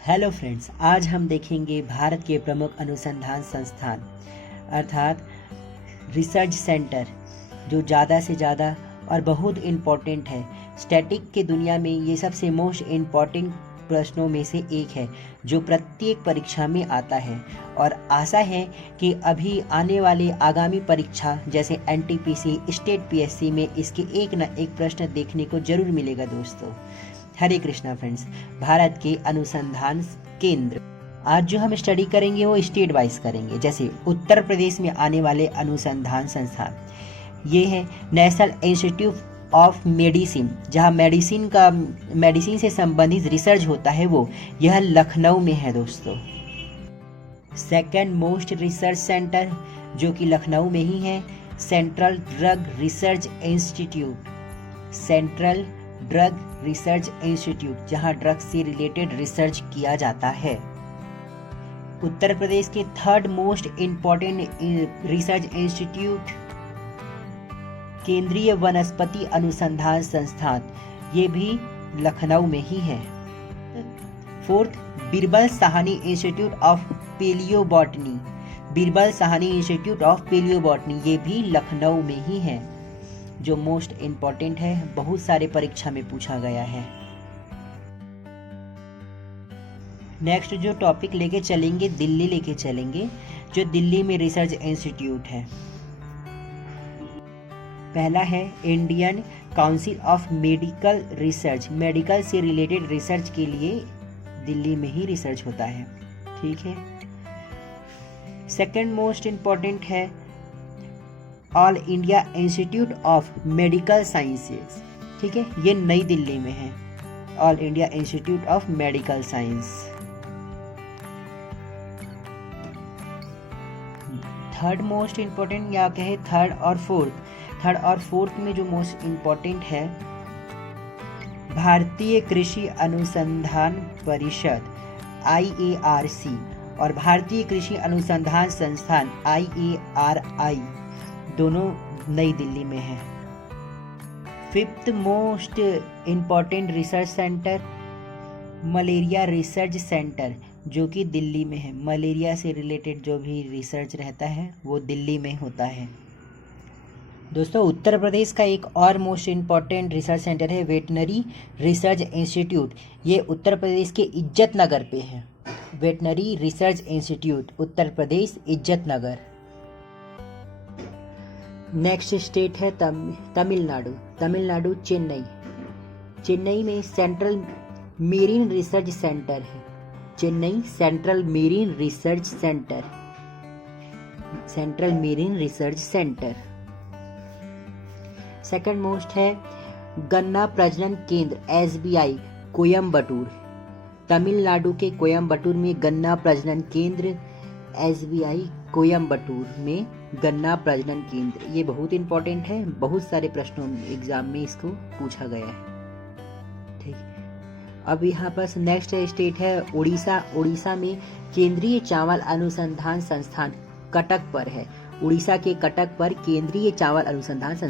Hello friends, आज हम देखेंगे भारत के प्रमुख अनुसंधान संस्थान अर्थात रिसर्च सेंटर जो ज़्यादा से ज़्यादा और बहुत इम्पोर्टेंट है। स्टैटिक के दुनिया में ये सबसे मोस्ट इम्पोर्टेंट प्रश्नों में से एक है जो प्रत्येक परीक्षा में आता है और आशा है कि अभी आने वाले आगामी परीक्षा जैसे एनटीपीसी, स्टेट पीएससी में इसके एक न एक प्रश्न देखने को जरूर मिलेगा दोस्तों। हरे कृष्णा फ्रेंड्स, भारत के अनुसंधान केंद्र आज जो हम स्टडी करेंगे वो स्टेट वाइज करेंगे। जैसे उत्तर प्रदेश में आने वाले अनुसंधान संस्थान ये है नेशनल इंस्टीट्यूट ऑफ मेडिसिन, जहाँ मेडिसिन से संबंधित रिसर्च होता है वो यह लखनऊ में है दोस्तों। सेकंड मोस्ट रिसर्च सेंटर जो कि लखनऊ में ही है, central drug research institute. Central drug research institute जहां ड्रग्स से रिलेटेड रिसर्च किया जाता है। उत्तर प्रदेश के third most important research institute केंद्रीय वनस्पति अनुसंधान संस्थान, ये भी लखनऊ में ही है। Fourth, Birbal Sahni institute of palaeobotany. Birbal Sahni institute of palaeobotany ये भी लखनऊ में ही है जो मोस्ट इम्पॉर्टेंट है, बहुत सारे परीक्षा में पूछा गया है। नेक्स्ट जो टॉपिक लेके चलेंगे दिल्ली लेके चलेंगे, जो दिल्ली में रिसर्च इंस्टीट्यूट है। पहला है Indian council of medical research. Medical से रिलेटेड रिसर्च के लिए दिल्ली में ही रिसर्च होता है, ठीक है। सेकंड मोस्ट इम्पॉर्टेंट है all India institute of medical sciences, ठीक है, ये नई दिल्ली में है, all India institute of medical science. Third most important या कहे थर्ड और फोर्थ में जो मोस्ट इम्पोर्टेंट है भारतीय कृषि अनुसंधान परिषद IARC और भारतीय कृषि अनुसंधान संस्थान IARI, दोनों नई दिल्ली में है। Fifth most important research centre malaria research centre जो कि दिल्ली में है। मलेरिया से रिलेटेड जो भी रिसर्च रहता है वो दिल्ली में होता है दोस्तों। उत्तर प्रदेश का एक और मोस्ट इम्पॉर्टेंट रिसर्च सेंटर है वेटनरी रिसर्च इंस्टीट्यूट, ये उत्तर प्रदेश के इज्जत नगर पे है। Veterinary research institute Uttar Pradesh इज्जत नगर। नेक्स्ट स्टेट है तमिलनाडु। चेन्नई में सेंट्रल मेरीन रिसर्च सेंटर है। Chennai central marine research centre. Second most है गन्ना प्रजनन केंद्र SBI कोयम्बटूर। तमिलनाडु के कोयम्बटूर में गन्ना प्रजनन केंद्र SBI कोयम्बटूर में गन्ना प्रजनन केंद्र, ये बहुत इंपॉर्टेंट है, बहुत सारे प्रश्नों में एग्जाम में इसको पूछा गया है, ठीक। अब यहाँ पर नेक्स्ट स्टेट है उड़ीसा में केंद्रीय चावल अनुसंधान संस्थान कटक पर है। उड़ीसा के कटक पर केंद्रीय चावल अनुसंधान संस्थान